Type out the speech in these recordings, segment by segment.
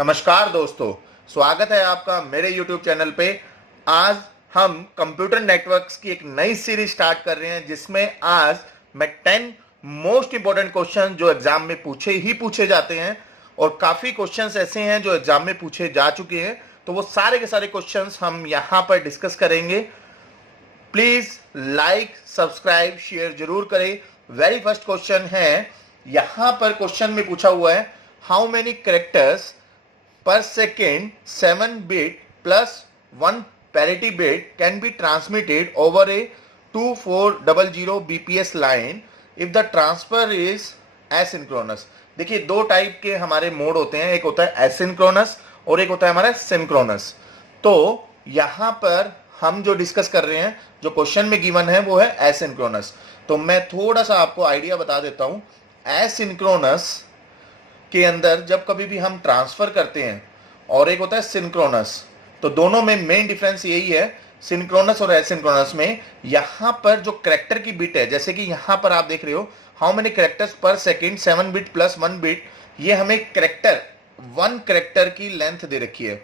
नमस्कार दोस्तों, स्वागत है आपका मेरे YouTube चैनल पे। आज हम कंप्यूटर नेटवर्क्स की एक नई सीरीज स्टार्ट कर रहे हैं जिसमें आज मैं 10 मोस्ट इंपोर्टेंट क्वेश्चन जो एग्जाम में पूछे जाते हैं और काफी क्वेश्चंस ऐसे हैं जो एग्जाम में पूछे जा चुके हैं, तो वो सारे के सारे क्वेश्चंस हम यहाँ पर डिस्कस करेंगे। प्लीज लाइक सब्सक्राइब शेयर जरूर करें। वेरी फर्स्ट क्वेश्चन है, यहाँ पर क्वेश्चन में पूछा हुआ है how many characters per second 7 bit plus 1 parity bit can be transmitted over a 2400 bps line if the transfer is asynchronous। देखिए दो टाइप के हमारे मोड होते हैं, एक होता है एसिंक्रोनस और एक होता है हमारा सिंक्रोनस। तो यहां पर हम जो डिस्कस कर रहे हैं, जो क्वेश्चन में गिवन है वो है एसिंक्रोनस। तो मैं थोड़ा सा आपको आइडिया बता देता हूं। एसिंक्रोनस के अंदर जब कभी भी हम ट्रांसफर करते हैं और एक होता है सिंक्रोनस, तो दोनों में मेन डिफरेंस यही है सिंक्रोनस और एसिंक्रोनस में। यहां पर जो कैरेक्टर की बिट है, जैसे कि यहां पर आप देख रहे हो हाउ मेनी कैरेक्टर्स पर सेकंड 7 बिट प्लस 1 बिट, ये हमें कैरेक्टर 1 कैरेक्टर की लेंथ दे रखी है,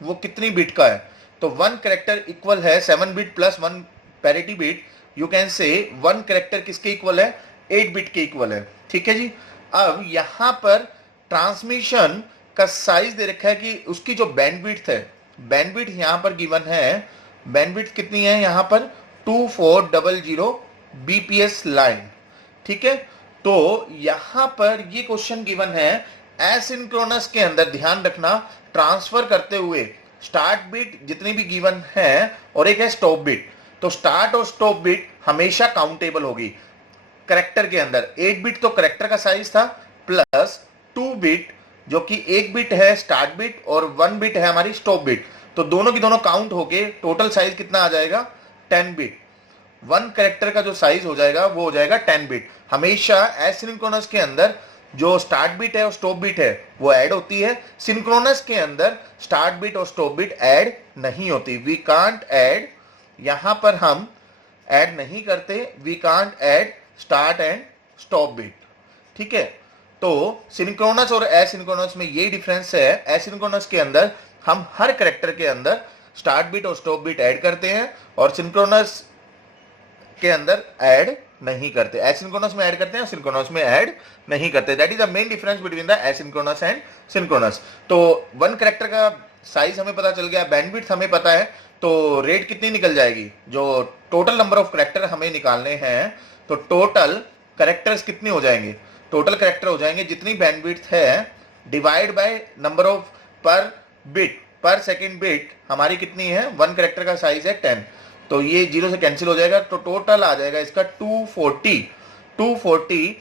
वो कितनी बिट का है। तो 1 कैरेक्टर इक्वल है 7 bit plus 1 parity bit. You can से 1 कैरेक्टर किसके इक्वल है, 8 बिट के इक्वल है। ठीक है जी। अब यहां पर ट्रांसमिशन का साइज दे रखा है कि उसकी जो बैंडविड्थ है, बैंडविड्थ यहां पर गिवन है, बैंडविड्थ कितनी है यहां पर 2400 बीपीएस लाइन। ठीक है। तो यहां पर ये क्वेश्चन गिवन है एसिंक्रोनस के अंदर, ध्यान रखना ट्रांसफर करते हुए स्टार्ट बिट जितनी भी गिवन है और एक है स्टॉप बिट। तो स्टार्ट और स्टॉप बिट हमेशा काउंटेबल होगी कैरेक्टर के अंदर। 8 बिट तो कैरेक्टर का साइज था प्लस 2 बिट जो कि 1 बिट है स्टार्ट बिट और 1 बिट है हमारी स्टॉप बिट, तो दोनों की दोनों काउंट होके टोटल साइज कितना आ जाएगा 10 बिट। 1 कैरेक्टर का जो साइज हो जाएगा वो हो जाएगा 10 बिट। हमेशा एसिंक्रोनस के अंदर जो स्टार्ट बिट है और स्टॉप बिट है वो ऐड होती है, सिंक्रोनस के अंदर स्टार्ट बिट और स्टॉप बिट ऐड नहीं होती। वी कांट ऐड, यहां पर हम ऐड नहीं करते, we can't add start and stop bit. ठीक है। तो सिंक्रोनस और एसिंक्रोनस में ये डिफरेंस है, एसिंक्रोनस के अंदर हम हर कैरेक्टर के अंदर स्टार्ट बिट और स्टॉप बिट ऐड करते हैं और सिंक्रोनस के अंदर ऐड नहीं करते। एसिंक्रोनस में ऐड करते हैं, सिंक्रोनस में ऐड नहीं करते। That is the main difference between the asynchronous and synchronous. तो 1 कैरेक्टर का साइज हमें पता चल गया, बैंडविड्थ हमें पता है, तो रेट कितनी निकल जाएगी, जो टोटल नंबर ऑफ कैरेक्टर हमें निकालने हैं, तो टोटल कैरेक्टर्स कितने हो जाएंगे, टोटल कैरेक्टर हो जाएंगे जितनी बैंडविड्थ है डिवाइड बाय नंबर ऑफ पर बिट पर सेकंड बिट हमारी कितनी है, 1 कैरेक्टर का साइज है 10, तो ये 0 से कैंसिल हो जाएगा, तो टोटल आ जाएगा इसका 240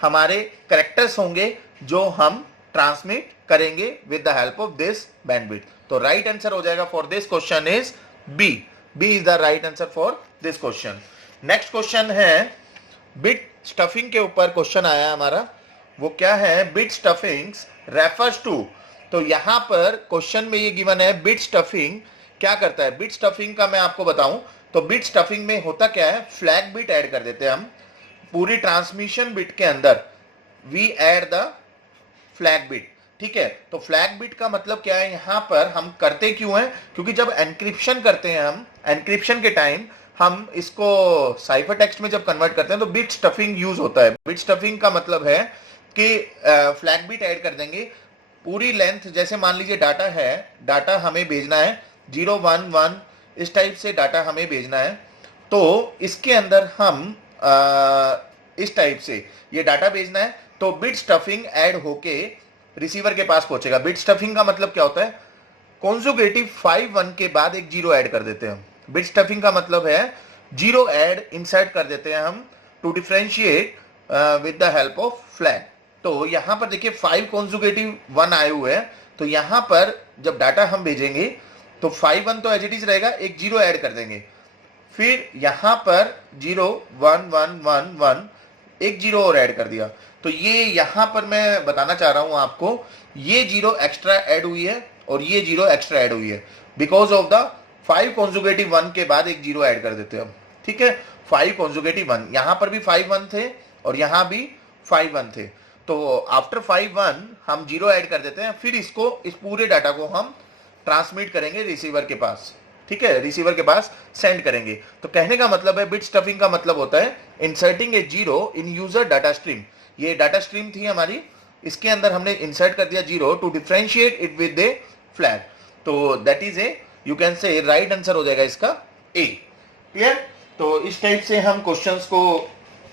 हमारे कैरेक्टर्स होंगे जो हम ट्रांसमिट करेंगे with the help of this bandwidth. तो राइट आंसर हो जाएगा for this question is B is the right answer for this question. Next question है बिट स्टफिंग के ऊपर क्वेश्चन आया हमारा। वो क्या है, बिट स्टफिंग्स रेफर्स टू। तो यहां पर क्वेश्चन में ये गिवन है बिट स्टफिंग क्या करता है। बिट स्टफिंग का मैं आपको बताऊं तो बिट स्टफिंग में होता क्या है, फ्लैग बिट ऐड कर देते हैं हम पूरी ट्रांसमिशन बिट के अंदर, we add the flag bit. ठीक है। तो फ्लैग बिट का मतलब क्या है, यहां पर हम करते क्यों हैं, क्योंकि जब एनक्रिप्शन करते हैं हम, एनक्रिप्शन के टाइम हम इसको साइफर टेक्स्ट में जब कन्वर्ट करते हैं तो बिट स्टफिंग यूज होता है। बिट स्टफिंग का मतलब है कि फ्लैग बिट ऐड कर देंगे पूरी लेंथ, जैसे मान लीजिए डाटा है, डाटा हमें भेजना है 0 1 1 इस टाइप से डाटा हमें भेजना है, तो इसके अंदर हम इस टाइप से ये डाटा भेजना है, तो बिट स्टफिंग ऐड होके रिसीवर के पास पहुंचेगा। बिट स्टफिंग का मतलब क्या होता है, कॉन्जुगेटिव 5 1 के बाद एक 0 ऐड कर देते हैं। बिट स्टफिंग का मतलब है 0 ऐड इंसर्ट कर देते हैं हम to differentiate with the help of flag. तो यहां पर देखिए 5 कॉन्जुगेटिव 1 आए हुए हैं, तो यहां पर जब डाटा हम भेजेंगे तो 5 1 तो एज इट इज रहेगा, एक 0 ऐड कर देंगे, फिर यहां पर 0 1 1 1 1 एक 0 और ऐड कर दिया। तो ये यहां पर मैं बताना चाह रहा हूं आपको, ये 0 एक्स्ट्रा ऐड हुई है और ये 0 एक्स्ट्रा ऐड हुई है बिकॉज ऑफ द 5 कॉन्जुगेटिव 1 के बाद एक 0 ऐड कर देते हैं हम। ठीक है। 5 कॉन्जुगेटिव 1, यहां पर भी 5 1 थे और यहां भी 5 1 थे, तो आफ्टर 5 1 हम 0 ऐड कर देते हैं, फिर इसको इस पूरे डाटा को हम ट्रांसमिट करेंगे रिसीवर के पास, ठीक है, रिसीवर के पास सेंड करेंगे। तो कहने का मतलब है बिट स्टफिंग का मतलब होता है inserting a 0 in user data stream. ये डाटा स्ट्रीम थी हमारी, इसके अंदर हमने इंसर्ट कर दिया 0 to differentiate it with a flag. तो that is a, you can say right answer हो जाएगा इसका ए। क्लियर? तो इस टाइप से हम क्वेश्चंस को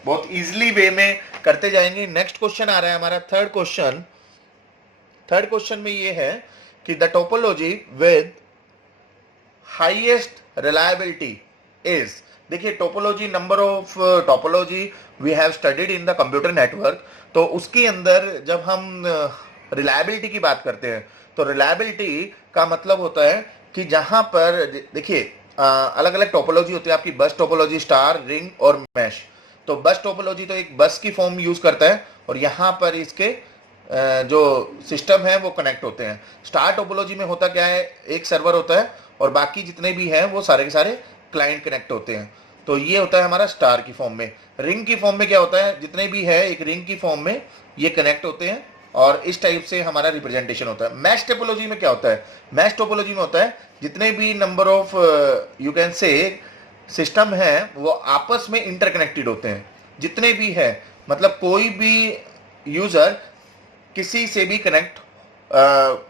बहुत इजीली वे में करते जाएंगे। नेक्स्ट क्वेश्चन आ रहा है हमारा थर्ड क्वेश्चन। थर्ड क्वेश्चन में ये है कि the topology with highest reliability is, देखिए topology, number of topology we have studied in the computer network. तो उसके अंदर जब हम रिलायबिलिटी की बात करते हैं तो रिलायबिलिटी का मतलब होता है कि जहां पर देखिए अलग अलग टोपोलॉजी होती है आपकी, बस टोपोलॉजी, स्टार, रिंग और मैश। तो बस टोपोलॉजी तो एक बस की फॉर्म यूज करता है और यहाँ पर इसके जो सिस्टम है वो कनेक्ट होते हैं। स्टार टोपोलॉजी में होता क्या है, एक सर्वर होता है और बाकी जितने भी हैं वो सारे के सारे क्लाइंट कनेक्ट होते हैं। तो ये होता है हमारा स्टार की फॉर्म में। रिंग की फॉर्म में क्या होता है, जितने भी है एक रिंग की फॉर्म में ये कनेक्ट होते हैं और इस टाइप से हमारा रिप्रेजेंटेशन होता है। मैश टोपोलॉजी में क्या होता है, मैश टोपोलॉजी में होता है जितने भी नंबर ऑफ यू कैन से सिस्टम है वो आपस में इंटरकनेक्टेड होते हैं, जितने भी है, मतलब कोई भी यूजर किसी से भी कनेक्ट,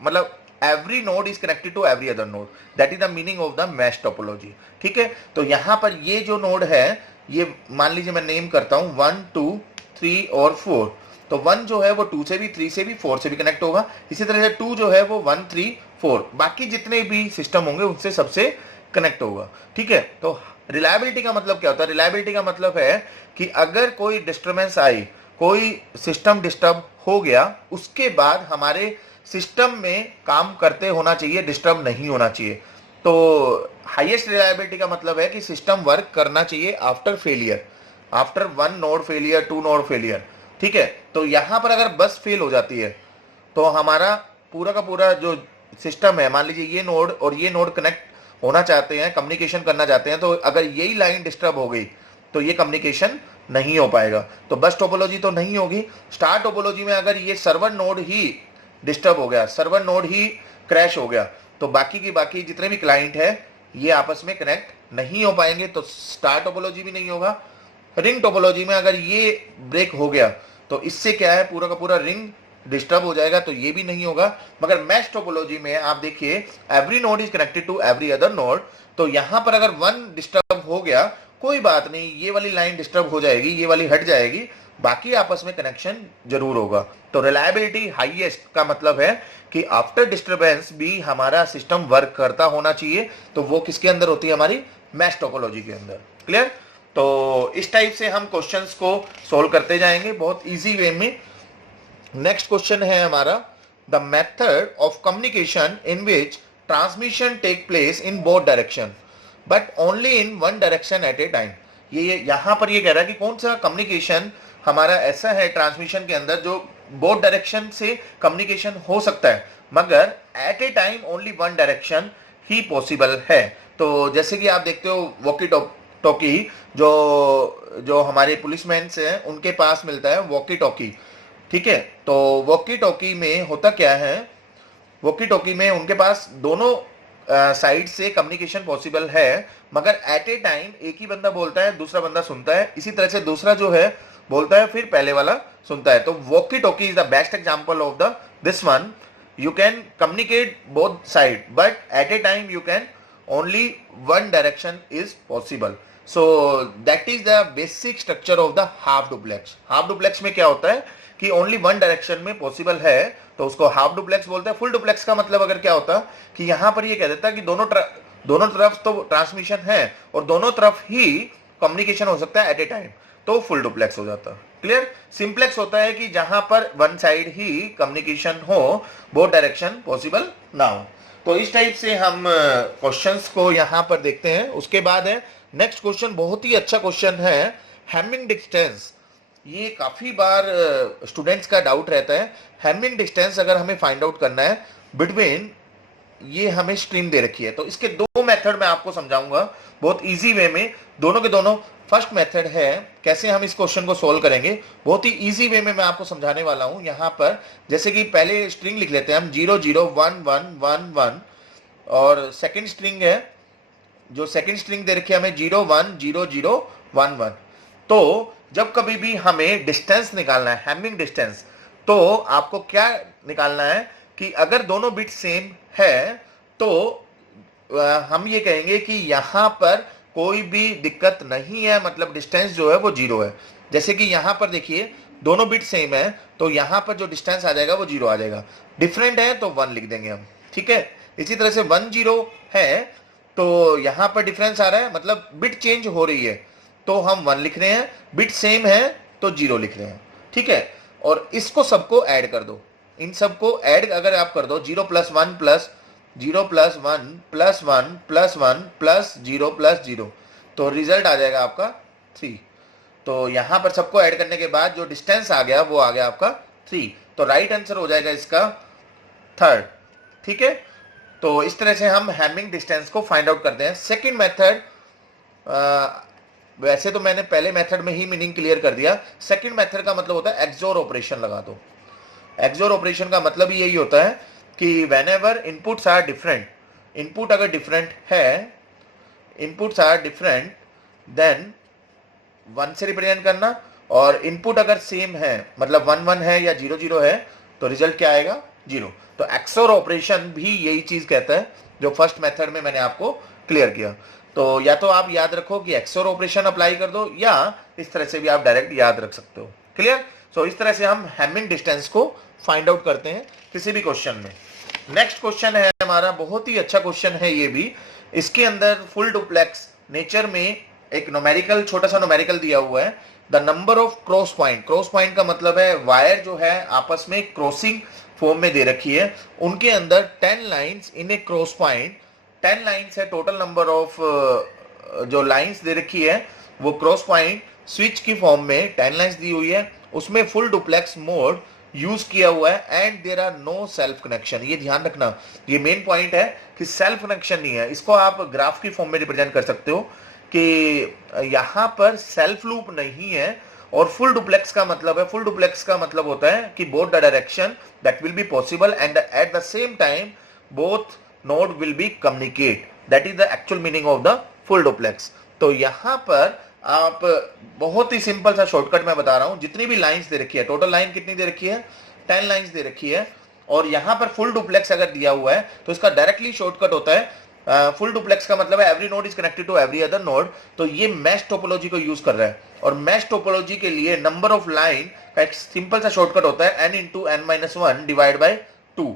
मतलब every node is connected to every other node, that is the meaning of the mesh topology. ठीक है, तो यहां पर ये जो नोड है ये मान लीजिए मैं नेम करता हूं 1 2 3 और 4। तो 1 जो है वो 2 से भी, 3 से भी, 4 से भी कनेक्ट होगा। इसी तरह से 2 जो है वो 1 3 4 बाकी जितने भी सिस्टम होंगे उनसे सबसे कनेक्ट होगा। ठीक है, तो रिलायबिलिटी का मतलब क्या होता है, रिलायबिलिटी का मतलब है कि अगर कोई डिस्टर्बेंस आई, कोई सिस्टम डिस्टर्ब हो गया, उसके बाद हमारे सिस्टम में काम करते होना चाहिए, डिस्टर्ब नहीं होना चाहिए। तो हाईएस्ट रिलायबिलिटी का मतलब है कि सिस्टम वर्क करना चाहिए after failure, after 1 node failure, 2 node failure. ठीक है, तो यहां पर अगर बस फेल हो जाती है तो हमारा पूरा का पूरा जो सिस्टम है, मान लीजिए ये नोड और ये नोड कनेक्ट होना चाहते हैं, कम्युनिकेशन करना चाहते हैं, तो अगर यही लाइन डिस्टर्ब हो गई तो ये कम्युनिकेशन नहीं हो पाएगा। तो बस टोपोलॉजी तो नहीं होगी। स्टार टोपोलॉजी में अगर ये सर्वर नोड ही डिस्टर्ब हो गया, सर्वर नोड ही क्रैश हो गया, तो बाकी की बाकी जितने भी क्लाइंट है ये आपस में कनेक्ट नहीं हो पाएंगे, तो स्टार टोपोलॉजी भी नहीं होगा। रिंग टोपोलॉजी में अगर ये ब्रेक हो गया तो इससे क्या है, पूरा का पूरा रिंग डिस्टर्ब हो जाएगा, तो ये भी नहीं होगा। मगर मैश टोपोलॉजी में आप देखिए every node is connected to every other node, तो यहां पर अगर 1 डिस्टर्ब हो गया कोई बात नहीं, ये वाली लाइन डिस्टर्ब हो जाएगी, ये वाली हट जाएगी, बाकी आपस में कनेक्शन जरूर होगा। तो रिलायबिलिटी हाईएस्ट का मतलब है कि आफ्टर डिस्टर्बेंस भी हमारा सिस्टम वर्क करता होना चाहिए, तो वो किसके अंदर होती है, हमारी मैश टोपोलॉजी के अंदर। क्लियर? तो इस टाइप से हम क्वेश्चंस को सोल्व करते जाएंगे बहुत इजी वे में। नेक्स्ट क्वेश्चन है हमारा, the method of communication in which transmission take place in both direction but only in one direction at a time. ये यहां पर ये कह रहा है कि कौन सा कम्युनिकेशन हमारा ऐसा है ट्रांसमिशन के अंदर जो बोथ डायरेक्शन से कम्युनिकेशन हो सकता है, मगर at a time only one direction ही पॉसिबल है। तो जैसे कि आप देखते हो वॉकी टॉकी जो हमारे पुलिसमैन हैं उनके पास मिलता है वॉकी टॉकी। ठीक है, तो वॉकी टॉकी में होता क्या है, वॉकी टॉकी में उनके पास दोनों साइड से कम्युनिकेशन पॉसिबल है, मगर एट ए टाइम एक ही बंदा बोलता है, दूसरा बंदा सुनता है, इसी तरह से दूसरा जो है बोलता है फिर पहले वाला सुनता है। तो walkie talkie is the best example of the this one. You can communicate both side but at a time you can only one direction is possible. So that is the basic structure of the half duplex. Half duplex में क्या होता है कि only one direction में possible है, तो उसको half duplex बोलते हैं। फुल डुप्लेक्स का मतलब अगर क्या होता कि यहां पर ये कह देता कि दोनों तरफ तो ट्रांसमिशन है और दोनों तरफ ही कम्युनिकेशन हो सकता है एट ए टाइम, तो फुल डुप्लेक्स हो जाता। क्लियर? सिंप्लेक्स होता है कि जहां पर वन साइड ही कम्युनिकेशन हो, बोथ डायरेक्शन पॉसिबल ना हो। तो इस टाइप से हम क्वेश्चंस को यहां पर देखते हैं। उसके बाद है नेक्स्ट क्वेश्चन, बहुत ही अच्छा क्वेश्चन है, हैमिंग डिस्टेंस। ये काफी बार स्टूडेंट्स का डाउट रहता है। हैमिंग डिस्टेंस अगर हमें फाइंड आउट करना है बिटवीन, ये हमें स्ट्रीम दे रखी है, तो इसके दो मेथड मैं आपको समझाऊंगा बहुत इजी वे में। दोनों के दोनों फर्स्ट मेथड है कैसे हम इस क्वेश्चन को सोल्व करेंगे, बहुत ही इजी वे में मैं आपको समझाने वाला हूं। यहां पर जैसे कि पहले स्ट्रिंग लिख लेते हैं हम 0 0 1 1 1 1, और सेकंड स्ट्रिंग है, जो सेकंड स्ट्रिंग दे रखी है हमें 0 1 0 0 1 1। तो जब कभी भी हमें डिस्टेंस निकालना है, हैमिंग डिस्टेंस, तो आपको क्या निकालना है कि अगर दोनों बिट सेम है तो हम ये कहेंगे कि यहां पर कोई भी दिक्कत नहीं है, मतलब डिस्टेंस जो है वो 0 है। जैसे कि यहां पर देखिए दोनों बिट सेम है, तो यहां पर जो डिस्टेंस आ जाएगा वो 0 आ जाएगा। डिफरेंट है तो 1 लिख देंगे हम, ठीक है। इसी तरह से 1 0 है तो यहां पर डिफरेंस आ रहा है, मतलब बिट चेंज हो रही है, तो हम 1 लिख रहे हैं। बिट सेम है तो 0 लिख रहे हैं, ठीक है। और इसको सबको ऐड कर दो, इन सबको ऐड अगर आप कर दो 0 + 1 + 0 + 1 + 1 + 1 + 0 + 0, तो रिजल्ट आ जाएगा आपका 3। तो यहां पर सबको ऐड करने के बाद जो डिस्टेंस आ गया वो आ गया आपका 3, तो राइट आंसर हो जाएगा इसका 3rd, ठीक है। तो इस तरह से हम हैमिंग डिस्टेंस को फाइंड आउट करते हैं। सेकंड मेथड, वैसे तो मैंने पहले मेथड में ही मीनिंग क्लियर कर दिया। सेकंड मेथड का मतलब होता है एक्सओर ऑपरेशन लगा दो। एक्सओर ऑपरेशन का मतलब यही होता है कि whenever inputs are different, input अगर डिफरेंट है, इनपुट्स आर डिफरेंट, देन 1 से रिप्रेजेंट करना, और इनपुट अगर सेम है, मतलब 1 1 है या 0 0 है, तो रिजल्ट क्या आएगा 0। तो एक्सओर ऑपरेशन भी यही चीज कहता है जो फर्स्ट मेथड में मैंने आपको क्लियर किया। तो या तो आप याद रखो कि एक्सओर ऑपरेशन अप्लाई कर दो, या इस तरह से भी आप डायरेक्ट याद रख सकते हो। क्लियर। सो इस तरह से हम हैमिंग डिस्टेंस को फाइंड आउट करते हैं किसी भी क्वेश्चन में। नेक्स्ट क्वेश्चन है हमारा, बहुत ही अच्छा क्वेश्चन है ये भी। इसके अंदर फुल डुप्लेक्स नेचर में एक न्यूमेरिकल, छोटा सा न्यूमेरिकल दिया हुआ है, the number of cross point. Cross point का मतलब है वायर जो है आपस में क्रॉसिंग फॉर्म में दे रखी है, उनके अंदर 10 lines in A cross point. 10 lines है टोटल नंबर ऑफ जो लाइंस दे रखी है वो क्रॉस पॉइंट स्विच की फॉर्म में 10 लाइंस दी हुई है, उसमें फुल डुप्लेक्स मोड यूज किया हुआ है, and there are no self connection. ये ध्यान रखना, ये मेन पॉइंट है कि सेल्फ कनेक्शन नहीं है। इसको आप ग्राफ की फॉर्म में रिप्रेजेंट कर सकते हो कि यहां पर सेल्फ लूप नहीं है, और फुल डुप्लेक्स का मतलब है, फुल डुप्लेक्स का मतलब होता है कि both the direction that will be possible and at the same time both node will be communicate, that is the actual meaning of the full duplex. तो यहां पर आप बहुत ही सिंपल सा शॉर्टकट मैं बता रहा हूं, जितनी भी लाइंस दे रखी है, टोटल लाइन कितनी दे रखी है 10 लाइंस दे रखी है, और यहां पर फुल डुप्लेक्स अगर दिया हुआ है तो इसका डायरेक्टली शॉर्टकट होता है, फुल डुप्लेक्स का मतलब है every node is connected to every other node. तो ये मैश टोपोलॉजी को यूज कर रहा है, और मैश टोपोलॉजी के लिए नंबर ऑफ लाइन का एक सिंपल सा शॉर्टकट होता है n × n-1 divide by 2,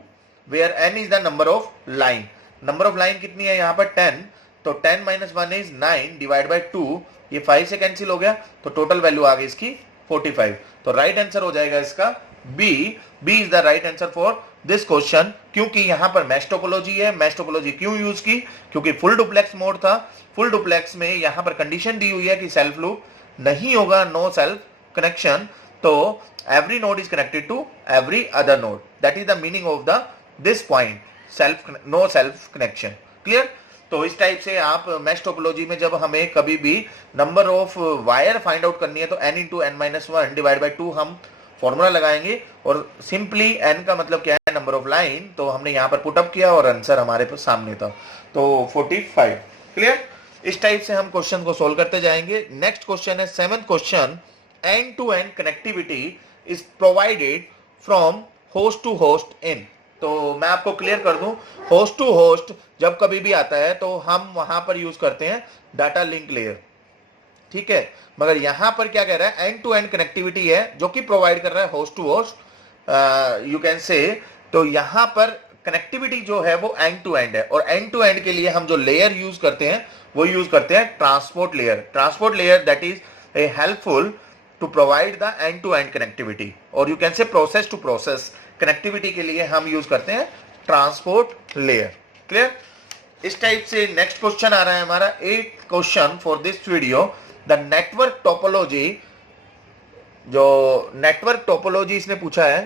where n is the number of line. Number of line कितनी है यहाँ पर 10, तो 10 - 1 इज 9 डिवाइड बाय 2, ये 5 से कैंसिल हो गया, तो टोटल वैल्यू आ गई इसकी 45। तो राइट आंसर हो जाएगा इसका B. B is the right answer for this question, क्योंकि यहां पर मैश टोपोलॉजी है। मैश टोपोलॉजी क्यों यूज की, क्योंकि फुल डुप्लेक्स मोड था। फुल डुप्लेक्स में यहां पर कंडीशन दी हुई है कि सेल्फ लूप नहीं होगा, नो सेल्फ कनेक्शन, तो every node is connected to every other node, that is the meaning of the this point, no self connection. Clear. तो इस टाइप से आप मैश टोपोलॉजी में जब हमें कभी भी number of wire find out करनी है तो n × n-1 डिवाइड बाय 2 हम फॉर्मूला लगाएंगे, और सिंपली n का मतलब क्या है, नंबर ऑफ लाइन, तो हमने यहां पर पुट अप किया और आंसर हमारे पास सामने था, तो 45। क्लियर। इस टाइप से हम क्वेश्चन को सोल्व करते जाएंगे। नेक्स्ट क्वेश्चन है 7th question, and to end connectivity is provided from host to host in. तो मैं आपको क्लियर कर दूं, होस्ट टू होस्ट जब कभी भी आता है तो हम वहां पर यूज करते हैं डाटा लिंक लेयर, ठीक है। मगर यहां पर क्या कह रहा है, एंड टू एंड कनेक्टिविटी है जो कि प्रोवाइड कर रहा है host to host, you can say. तो यहां पर कनेक्टिविटी जो है वो एंड टू एंड है, और एंड टू एंड के लिए हम जो लेयर यूज करते हैं वो यूज करते हैं transport layer. Transport layer that is a helpful to provide the end to end connectivity, और you can say process to process connectivity के लिए हम यूज करते हैं ट्रांसपोर्ट लेयर। क्लियर। इस टाइप से नेक्स्ट क्वेश्चन आ रहा है हमारा 8th question for this video, the network topology. जो नेटवर्क टोपोलॉजी इसने पूछा है,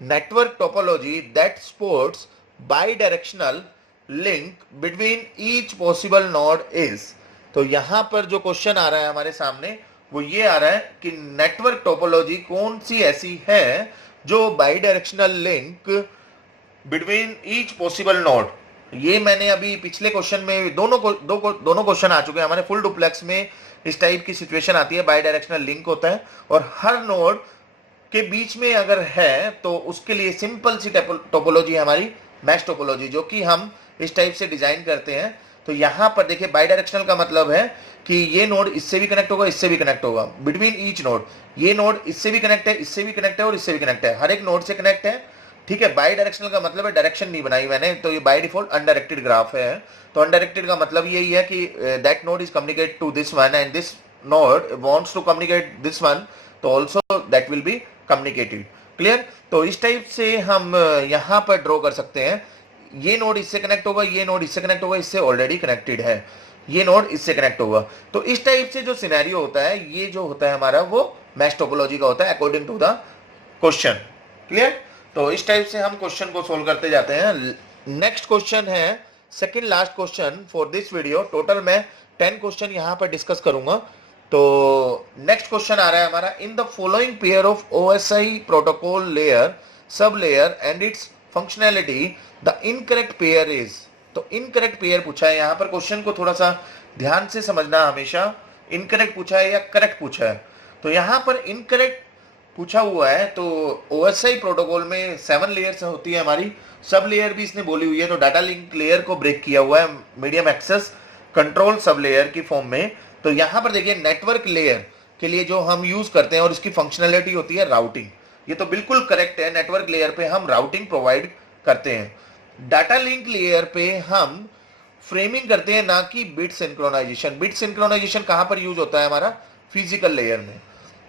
network topology that supports bidirectional link between each possible node is. तो यहां पर जो क्वेश्चन आ रहा है हमारे सामने वो ये आ रहा है कि नेटवर्क टोपोलॉजी कौन सी ऐसी है जो by directional link between each possible node. ये मैंने अभी पिछले क्वेश्चन में दोनों क्वेश्चन आ चुके हैं हमारे। फुल डुप्लेक्स में इस टाइप की सिचुएशन आती है, बाई डायरेक्शनल लिंक होता है और हर नोड के बीच में अगर है तो उसके लिए सिंपल सी टोपोलॉजी है हमारी मैश टोपोलॉजी, जो कि हम इस टाइप से डिजाइन करते हैं। तो यहां पर देखिए बाई डायरेक्शनल का मतलब है कि ये नोड इससे भी कनेक्ट होगा, इससे भी कनेक्ट होगा, बिटवीन ईच नोड। ये नोड इससे भी कनेक्ट है, इससे भी कनेक्ट है और इससे भी कनेक्ट है, हर एक नोड से कनेक्ट है। ठीक है, बाई डायरेक्शनल का मतलब है डायरेक्शन नहीं बनाई मैंने, तो ये बाय डिफॉल्ट अनडायरेक्टेड ग्राफ है। तो अनडायरेक्टेड का मतलब यही है कि that node is communicate to this one and this node wants to communicate this one, तो also that will be communicated. Clear? तो इस टाइप से हम यहां पर ड्रॉ कर सकते हैं। ये नोड इससे कनेक्ट होगा, ये नोड इससे कनेक्ट होगा, इससे ऑलरेडी कनेक्टेड है, ये नोड इससे कनेक्ट होगा। तो इस टाइप से जो सिनेरियो होता है, ये जो होता है हमारा वो मैश टोपोलॉजी का होता है according to the question. Clear? तो इस टाइप से हम क्वेश्चन को सोल्व करते जाते हैं। नेक्स्ट क्वेश्चन है second last question for this video. Total मैं 10 क्वेश्चन यहां पर डिस्कस करूंगा। तो नेक्स्ट क्वेश्चन आ रहा है हमारा, in the following pair of OSI protocol layer, सब layer and it's functionality the incorrect pair is. तो इनकरेक्ट पेयर पूछा है। यहां पर क्वेश्चन को थोड़ा सा ध्यान से समझना हमेशा, इनकरेक्ट पूछा है या करेक्ट पूछा है। तो यहां पर इनकरेक्ट पूछा हुआ है। तो ओएसआई प्रोटोकॉल में 7 लेयर्स होती है हमारी, सब लेयर भी इसने बोली हुई है। तो डाटा लिंक लेयर को ब्रेक किया हुआ है medium access control sub layer की फॉर्म में। तो यहां पर देखिए नेटवर्क लेयर के लिए जो हम यूज करते हैं और इसकी फंक्शनैलिटी होती है राउटिंग। ये तो बिल्कुल करेक्ट है, नेटवर्क लेयर पे हम राउटिंग प्रोवाइड करते हैं। डाटा लिंक लेयर पे हम फ्रेमिंग करते हैं, ना कि बिट सिंक्रोनाइजेशन। बिट सिंक्रोनाइजेशन कहां पर यूज होता है हमारा? फिजिकल लेयर में।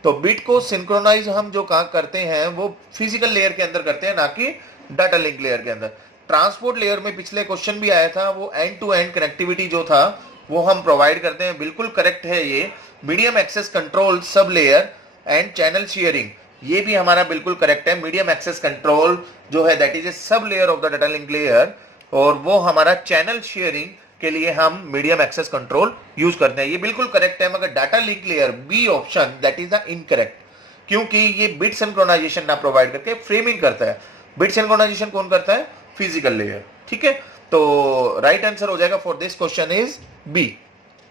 तो बिट को सिंक्रोनाइज हम जो करते हैं वो फिजिकल लेयर के अंदर करते हैं, ना कि डाटा लिंक लेयर के अंदर। ट्रांसपोर्ट लेयर में पिछले क्वेश्चन भी आया था, वो एंड टू एंड कनेक्टिविटी जो था वो हम प्रोवाइड करते हैं। बिल्कुल करेक्ट है ये। Medium access control sub layer and channel sharing, ये भी हमारा बिल्कुल करेक्ट है। मीडियम एक्सेस कंट्रोल जो है that is A sub layer of the data link layer, और वो हमारा चैनल शेयरिंग के लिए हम मीडियम एक्सेस कंट्रोल यूज करते हैं। ये बिल्कुल करेक्ट है। मगर data link layer B option that is the incorrect, क्योंकि ये बिट सिंक्रोनाइजेशन ना प्रोवाइड करके फ्रेमिंग करता है। बिट सिंक्रोनाइजेशन कौन करता है? Physical layer. ठीक है, तो राइट आंसर हो जाएगा for this question is B.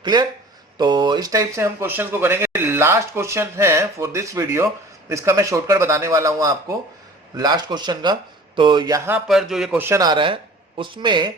Clear? तो इस टाइप से हम क्वेश्चन को करेंगे। लास्ट क्वेश्चन है फॉर दिस वीडियो, इसका मैं शॉर्टकट बताने वाला हूं आपको लास्ट क्वेश्चन का। तो यहां पर जो ये क्वेश्चन आ रहा है उसमें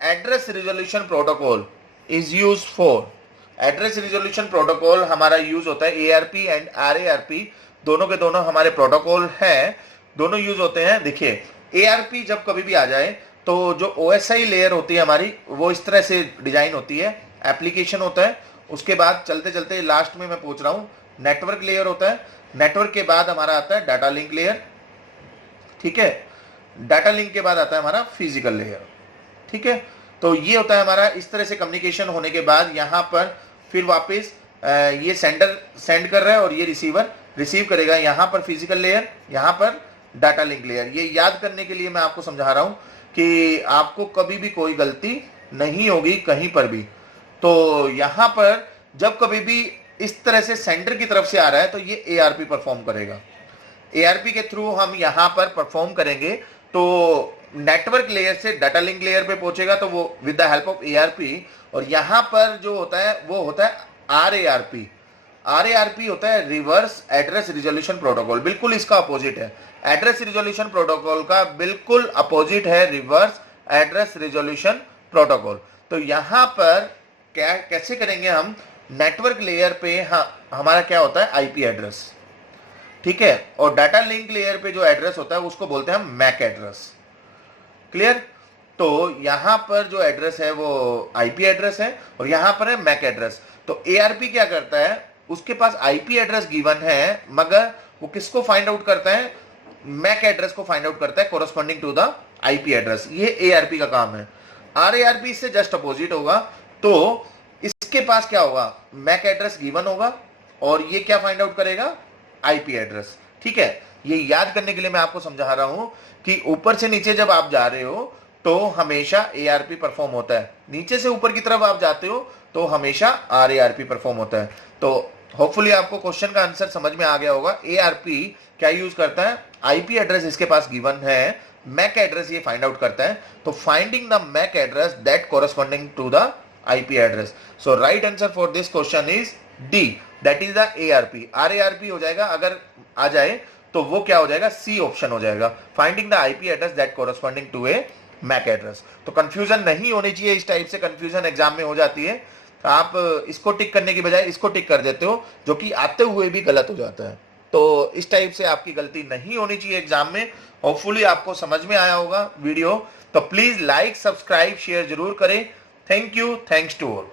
address resolution protocol is use for. Address resolution protocol हमारा यूज होता है एआरपी एंड आरएआरपी, दोनों के दोनों हमारे प्रोटोकॉल हैं, दोनों यूज होते हैं। देखिए एआरपी जब कभी भी आ जाए तो जो ओएसआई लेयर होती है हमारी वो इस तरह से डिजाइन होती है, एप्लीकेशन होता है, उसके बाद चलते चलते लास्ट में मैं पूछ रहा हूं नेटवर्क लेयर होता है, नेटवर्क के बाद हमारा आता है डाटा लिंक लेयर। ठीक है, डाटा लिंक के बाद आता है हमारा फिजिकल लेयर। ठीक है, तो ये होता है हमारा। इस तरह से कम्युनिकेशन होने के बाद यहां पर फिर वापस ये सेंडर सेंड कर रहा है और ये रिसीवर रिसीव करेगा। यहां पर फिजिकल लेयर, यहां पर डाटा लिंक लेयर। ये याद करने के लिए मैं आपको समझा रहा हूं कि आपको कभी भी कोई गलती नहीं होगी कहीं पर भी। तो यहां पर जब कभी भी इस तरह से सेंडर की तरफ से आ रहा है तो ये एआरपी परफॉर्म करेगा। एआरपी के थ्रू हम यहां पर परफॉर्म करेंगे तो नेटवर्क लेयर से डाटा लिंक लेयर पे पहुंचेगा, तो वो with the help of ARP. और यहां पर जो होता है वो होता है आरएआरपी। आरएआरपी होता है रिवर्स एड्रेस रिजोल्यूशन प्रोटोकॉल, बिल्कुल इसका अपोजिट है। एड्रेस रिजोल्यूशन प्रोटोकॉल का बिल्कुल अपोजिट है रिवर्स एड्रेस रिजोल्यूशन प्रोटोकॉल। तो यहां पर क्या कैसे करेंगे हम? नेटवर्क लेयर पे हमारा क्या होता है? IP address. ठीक है, और डाटा लिंक लेयर पे जो एड्रेस होता है उसको बोलते हैं हम मैक एड्रेस। क्लियर? तो यहां पर जो एड्रेस है वो आईपी एड्रेस है और यहां पर है मैक एड्रेस। तो एआरपी क्या करता है? उसके पास आईपी एड्रेस गिवन है, मगर वो किसको फाइंड आउट करता है? मैक एड्रेस को फाइंड आउट करता है corresponding to the IP address. ये एआरपी का काम है। आरएआरपी इससे जस्ट अपोजिट होगा। तो इसके पास क्या होगा? मैक एड्रेस गिवन होगा और ये क्या फाइंड आउट करेगा? IP address. ठीक है, ये याद करने के लिए मैं आपको समझा रहा हूं कि ऊपर से नीचे जब आप जा रहे हो तो हमेशा ARP परफॉर्म होता है, नीचे से ऊपर की तरफ आप जाते हो तो हमेशा RARP परफॉर्म होता है। तो होपफुली आपको क्वेश्चन का आंसर समझ में आ गया होगा। ARP क्या यूज करता है, IP एड्रेस इसके पास गिवन है, मैक एड्रेस ये फाइंड आउट करता है, तो finding the MAC address that corresponding to the IP address. So right answer for this question is D, that is the ARP। RARP हो जाएगा, अगर आ जाए तो वो क्या हो जाएगा, सी ऑप्शन हो जाएगा, finding the IP address that corresponding to a MAC address. तो कंफ्यूजन नहीं होनी चाहिए, इस टाइप से कंफ्यूजन एग्जाम में हो जाती है, आप इसको टिक करने की बजाय इसको टिक कर देते हो, जो कि आते हुए भी गलत हो जाता है। तो इस टाइप से आपकी गलती नहीं होनी चाहिए एग्जाम में। होपफुली आपको समझ में आया होगा वीडियो, तो प्लीज लाइक सब्सक्राइब शेयर जरूर करें। Thank you, thanks to all.